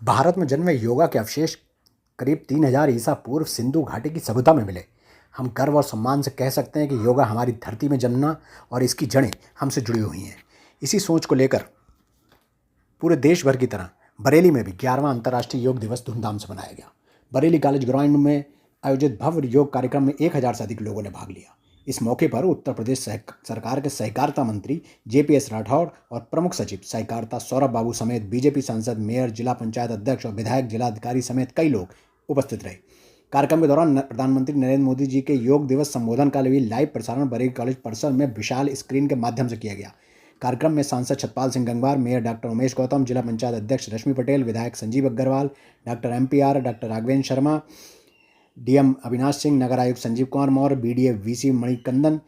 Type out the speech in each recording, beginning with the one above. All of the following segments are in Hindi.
भारत में जन्मे योगा के अवशेष करीब 3000 ईसा पूर्व सिंधु घाटी की सभ्यता में मिले। हम गर्व और सम्मान से कह सकते हैं कि योगा हमारी धरती में जन्मा और इसकी जड़ें हमसे जुड़ी हुई हैं। इसी सोच को लेकर पूरे देश भर की तरह बरेली में भी 11वां अंतर्राष्ट्रीय योग दिवस धूमधाम से मनाया गया। बरेली कॉलेज ग्राउंड में आयोजित भव्य योग कार्यक्रम में 1000 से अधिक लोगों ने भाग लिया। इस मौके पर उत्तर प्रदेश सरकार के सहकारिता मंत्री JPS राठौड़ और प्रमुख सचिव सहकारिता सौरभ बाबू समेत बीजेपी सांसद, मेयर, जिला पंचायत अध्यक्ष और विधायक, जिलाधिकारी समेत कई लोग उपस्थित रहे। कार्यक्रम के दौरान प्रधानमंत्री नरेंद्र मोदी जी के योग दिवस संबोधन का भी लाइव प्रसारण बरेली कॉलेज परिसर में विशाल स्क्रीन के माध्यम से किया गया। कार्यक्रम में सांसद छतपाल सिंह गंगवार, मेयर डॉक्टर उमेश गौतम, जिला पंचायत अध्यक्ष रश्मि पटेल, विधायक Sanjeev Agarwal, doctor MPR, doctor Raghvendra Sharma, DM Avinash Singh, नगर आयुक्त Sanjeev Kumar Maurya, BDA VC Manikandan,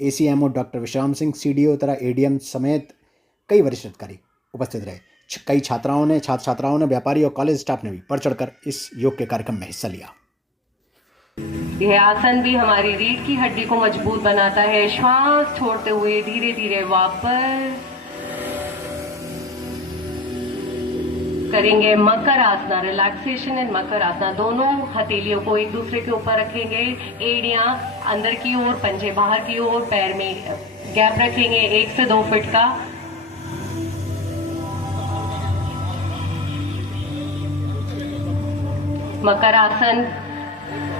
ACMO doctor Vishram Singh, CDO तथा ADM समेत कई वरिष्ठ अधिकारी उपस्थित रहे। कई छात्र छात्राओं ने, व्यापारी और कॉलेज स्टाफ ने भी बढ़ चढ़कर इस योग के कार्यक्रम में हिस्सा लिया। यह आसन भी हमारी रीढ़ की हड्डी को मजबूत बनाता है। श्वास छोड़ते हुए धीरे धीरे वापस करेंगे मकर आसना, रिलैक्सेशन एंड मकर आसना। दोनों हथेलियों को एक दूसरे के ऊपर रखेंगे, एड़ियां अंदर की ओर, पंजे बाहर की ओर, पैर में गैप रखेंगे 1 से 2 फीट का। मकर आसन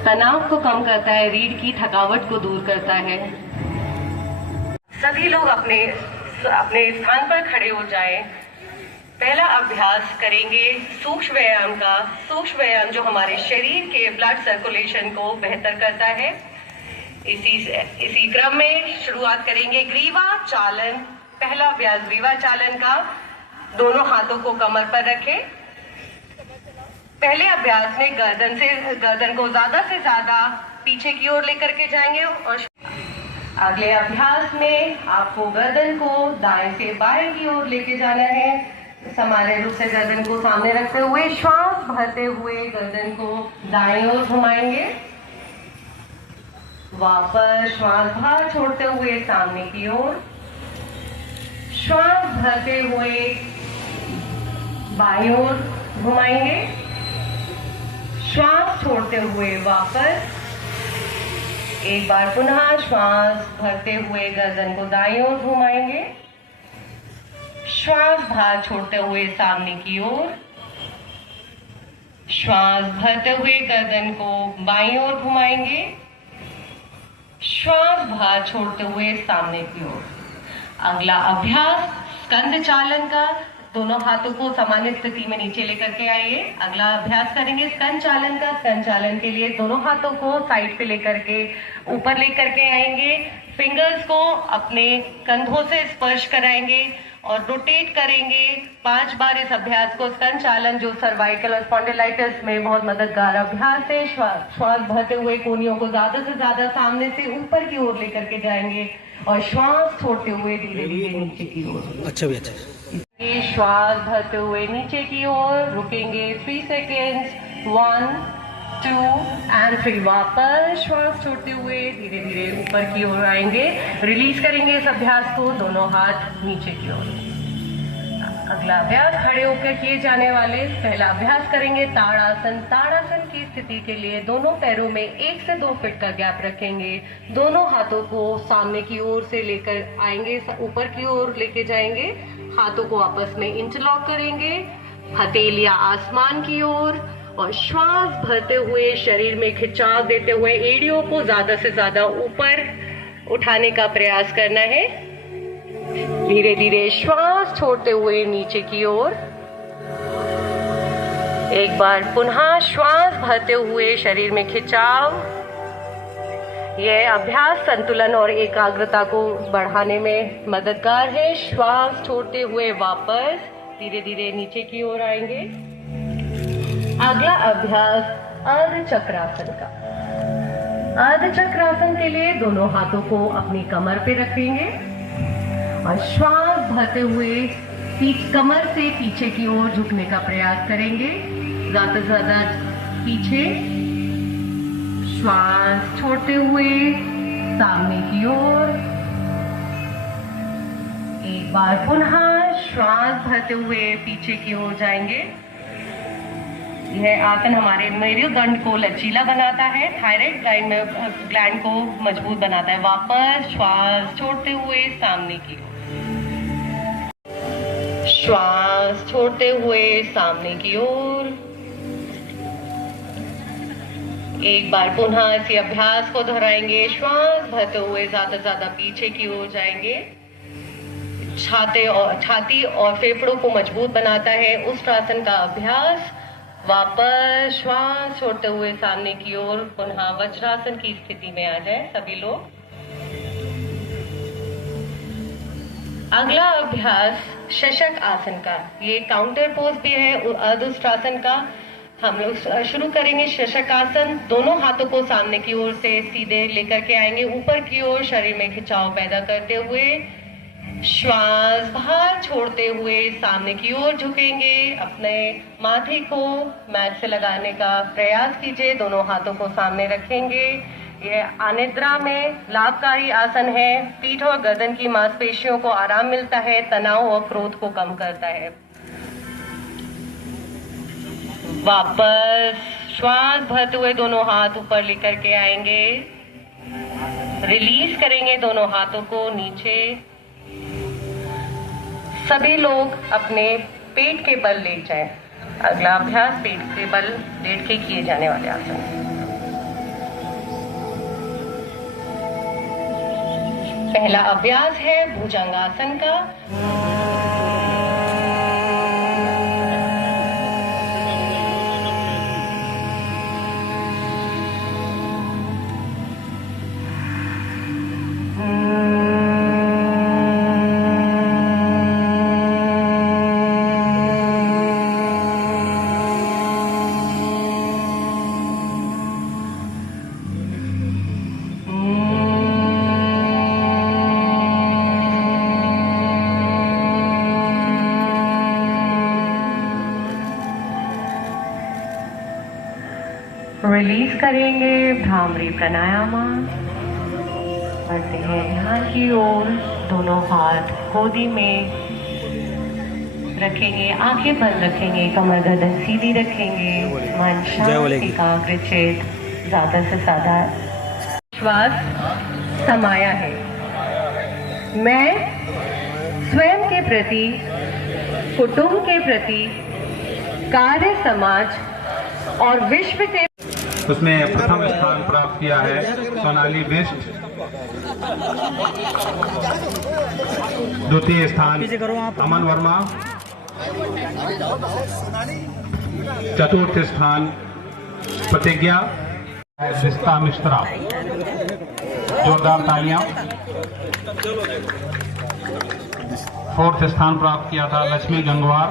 तनाव को कम करता है, रीढ़ की थकावट को दूर करता है। सभी लोग अपने स्थान पर खड़े हो जाएं। पहला अभ्यास करेंगे सूक्ष्म व्यायाम का। सूक्ष्म व्यायाम जो हमारे शरीर के ब्लड सर्कुलेशन को बेहतर करता है। इसी क्रम में शुरुआत करेंगे ग्रीवा चालन। पहला अभ्यास ग्रीवा चालन का। दोनों हाथों को कमर पर रखें। पहले अभ्यास में गर्दन को ज्यादा से ज्यादा पीछे की ओर लेकर के जाएंगे और अगले अभ्यास में आपको गर्दन को दाएं से बाएं की ओर लेके जाना है। समान्य रूप से गर्दन को सामने रखते हुए श्वास भरते हुए गर्दन को दाएं ओर घुमाएंगे। वापस श्वास बाहर छोड़ते हुए सामने की ओर। श्वास भरते हुए बाईं ओर घुमाएंगे। श्वास छोड़ते हुए वापस। एक बार पुनः श्वास भरते हुए गर्दन को दाईं ओर घुमाएंगे। श्वास बाहर छोड़ते हुए सामने की ओर। श्वास भरते हुए गर्दन को बाईं ओर घुमाएंगे। श्वास बाहर छोड़ते हुए सामने की ओर। अगला अभ्यास स्कंद चालन का। दोनों हाथों को सामान्य स्थिति में नीचे लेकर के आइए। अगला अभ्यास करेंगे स्कंद चालन का। स्कंद चालन के लिए दोनों हाथों को साइड पे लेकर के ऊपर लेकर के आएंगे। फिंगर्स को अपने कंधों से स्पर्श कराएंगे और रोटेट करेंगे 5 बार। इस अभ्यास को स्कंद चालन जो सर्वाइकल और स्पॉन्डिलाइटिस में बहुत मददगार अभ्यास है। श्वास भरते हुए कोहनियों को ज्यादा से ज्यादा सामने से ऊपर की ओर लेकर के जाएंगे और श्वास छोड़ते हुए धीरे धीरे नीचे की ओर। अच्छा भी अच्छा। श्वास भरते हुए नीचे की ओर रुकेंगे 3 सेकेंड्स। 1 2 एंड 3। वापस श्वास छोड़ते हुए धीरे धीरे ऊपर की ओर आएंगे। रिलीज करेंगे इस अभ्यास को, दोनों हाथ नीचे की ओर। अगला अभ्यास खड़े होकर किए जाने वाले पहला अभ्यास करेंगे ताड़ासन। ताड़ासन की स्थिति के लिए दोनों पैरों में 1 से 2 फीट का गैप रखेंगे। दोनों हाथों को सामने की ओर से लेकर आएंगे, ऊपर की ओर लेके जाएंगे। हाथों को आपस में इंटरलॉक करेंगे, हथेलियां आसमान की ओर और श्वास भरते हुए शरीर में खिंचाव देते हुए एड़ियों को ज्यादा से ज्यादा ऊपर उठाने का प्रयास करना है। धीरे धीरे श्वास छोड़ते हुए नीचे की ओर। एक बार पुनः श्वास भरते हुए शरीर में खिंचाव। यह अभ्यास संतुलन और एकाग्रता को बढ़ाने में मददगार है। श्वास छोड़ते हुए वापस धीरे धीरे नीचे की ओर आएंगे। अगला अभ्यास अर्ध चक्रासन का। अर्ध चक्रासन के लिए दोनों हाथों को अपनी कमर पे रखेंगे और श्वास भरते हुए कमर से पीछे की ओर झुकने का प्रयास करेंगे, ज्यादा से ज्यादा पीछे। श्वास छोड़ते हुए सामने की ओर। एक बार पुनः श्वास भरते हुए पीछे की ओर जाएंगे। यह आसन हमारे मेरुदंड को लचीला बनाता है, थायराइड ग्लैंड को मजबूत बनाता है। वापस श्वास छोड़ते हुए सामने की ओर, श्वास छोड़ते हुए सामने की ओर। एक बार पुनः इसी अभ्यास को दोहराएंगे। श्वास भरते हुए ज्यादा से ज्यादा पीछे की ओर जाएंगे। छाती और फेफड़ों को मजबूत बनाता है उष्ट्रासन का अभ्यास। वापस श्वास छोड़ते हुए सामने की ओर, पुनः वज्रासन की स्थिति में आ जाए सभी लोग। अगला अभ्यास शशक आसन का, ये काउंटर पोज भी है अर्धउष्ट्रासन का। हम लोग शुरू करेंगे शशक आसन। दोनों हाथों को सामने की ओर से सीधे लेकर के आएंगे, ऊपर की ओर शरीर में खिंचाव पैदा करते हुए। श्वास बाहर छोड़ते हुए सामने की ओर झुकेंगे। अपने माथे को मैट से लगाने का प्रयास कीजिए, दोनों हाथों को सामने रखेंगे। यह अनिद्रा में लाभकारी आसन है। पीठ और गर्दन की मांसपेशियों को आराम मिलता है, तनाव और क्रोध को कम करता है। वापस श्वास भरते हुए दोनों हाथ ऊपर लेकर के आएंगे। रिलीज करेंगे दोनों हाथों को नीचे। सभी लोग अपने पेट के बल लेट जाएं। अगला अभ्यास पेट के बल लेट के किए जाने वाले आसन। पहला अभ्यास है भुजंगासन का। रिलीज करेंगे भ्रामरी प्राणायाम। बढ़ते हैं ध्यान की ओर। दोनों हाथ गोदी में रखेंगे, आंखें बंद रखेंगे, कमर गर्दन सीधी रखेंगे, मन शांत एकाग्रचित, ज्यादा से ज्यादा श्वास समाया है। मैं स्वयं के प्रति, कुटुंब के प्रति, कार्य समाज और विश्व के उसमें प्रथम स्थान प्राप्त किया है सोनाली बिष्ट। द्वितीय स्थान अमन वर्मा। चतुर्थ स्थान प्रतिज्ञा बिस्ता मिश्रा। जोरदार तालियां। फोर्थ स्थान प्राप्त किया था लक्ष्मी गंगवार।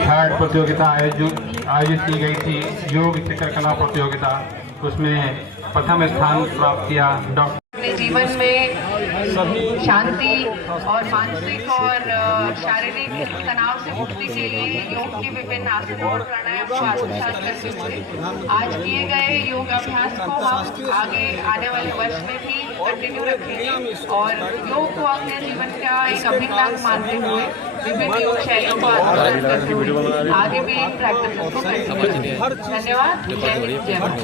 थर्ड प्रतियोगिता आयोजित की गई थी योग चित्रकला प्रतियोगिता, उसमें प्रथम स्थान प्राप्त किया डॉक्टर। अपने जीवन में शांति और मानसिक और शारीरिक तनाव से मुक्ति के लिए योग के विभिन्न आसनों और प्राणायाम को आत्मसात करते हुए आज किए गए योग अभ्यास को हम आगे आने वाले वर्ष में भी कंटिन्यू रखेंगे और योग को अपने जीवन का एक अभिन्न अंग मानते हुए विभिन्न योग शैलियों को आत्मसात करते हुए आगे भी इन प्रैक्टिसेस को कंटिन्यू। धन्यवाद। जय हिंद, जय भारत।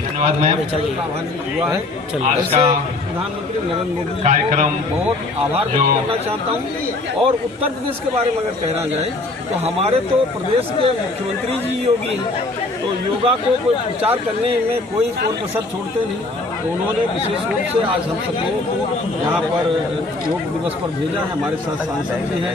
धन्यवाद मैम। आज का प्रधानमंत्री नरेंद्र मोदी कार्यक्रम बहुत आभार व्यक्त करना चाहता हूँ। और उत्तर प्रदेश के बारे में अगर कहना जाए तो हमारे तो प्रदेश के मुख्यमंत्री जी योगी हैं, तो योगा को कोई प्रचार करने में कोई कसर छोड़ते नहीं। तो उन्होंने विशेष रूप से आज हम सब लोगों को यहाँ पर योग दिवस पर भेजा है। हमारे साथ सांसद जी हैं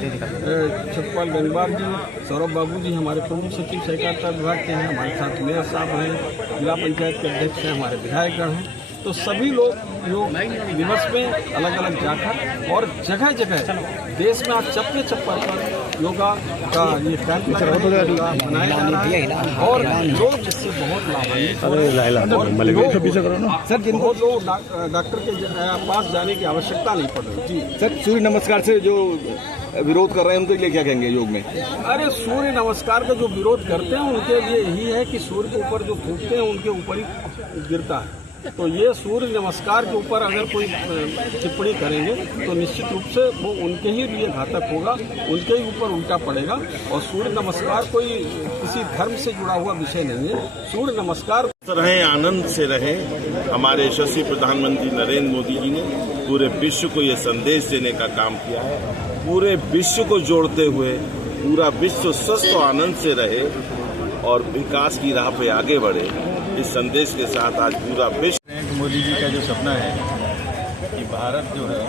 छत्रपाल गंगवार जी, सौरभ बाबू जी हमारे प्रमुख सचिव सहकारिता विभाग के हैं, हमारे साथ मेयर साहब हैं, जिला पंचायत के अध्यक्ष हैं, हमारे विधायकगण हैं। तो सभी लोग योग दिवस में अलग अलग जाकर और जगह जगह देश में आज चप्पे चप्पर पर योगा का ये कैंप बनाया जा रहा है और लोग इससे बहुत लाभान्वित हो रहे हैं। सर, जिनको लोग डॉक्टर के पास जाने की आवश्यकता नहीं पड़ रही। जी सर, सूर्य नमस्कार से जो विरोध कर रहे हैं उनके लिए क्या कहेंगे योग में? अरे सूर्य नमस्कार का जो विरोध करते हैं उनके लिए यही है कि सूर्य के ऊपर जो फूकते हैं उनके ऊपर ही गिरता है। तो ये सूर्य नमस्कार के ऊपर अगर कोई टिप्पणी करेंगे तो निश्चित रूप से वो उनके ही लिए घातक होगा, उनके ही ऊपर उल्टा पड़ेगा। और सूर्य नमस्कार कोई किसी धर्म से जुड़ा हुआ विषय नहीं है। सूर्य नमस्कार रहे, आनंद से रहे। हमारे यशस्वी प्रधानमंत्री नरेंद्र मोदी जी ने पूरे विश्व को ये संदेश देने का काम किया है। पूरे विश्व को जोड़ते हुए पूरा विश्व स्वस्थ और आनंद से रहे और विकास की राह पे आगे बढ़े, इस संदेश के साथ आज पूरा विश्व। मोदी जी का जो सपना है कि भारत जो है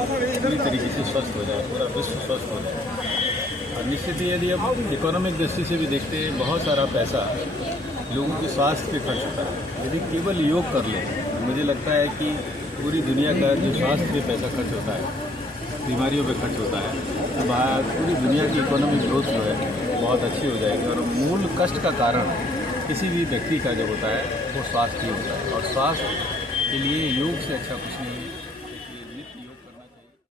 पूरी तरीके से स्वस्थ हो जाए, पूरा विश्व स्वस्थ हो जाए। और निश्चित ही यदि अब इकोनॉमिक दृष्टि से भी देखते हैं, बहुत सारा पैसा लोगों के स्वास्थ्य पे खर्च होता है। यदि केवल योग कर ले, मुझे लगता है कि पूरी दुनिया का जो स्वास्थ्य पे पैसा खर्च होता है, बीमारियों पे खर्च होता है, तो पूरी दुनिया की इकोनॉमिक ग्रोथ जो है बहुत अच्छी हो जाएगी। और मूल कष्ट का कारण किसी भी व्यक्ति का जो होता है वो स्वास्थ्य ही होता है, और स्वास्थ्य के लिए योग से अच्छा कुछ नहीं है।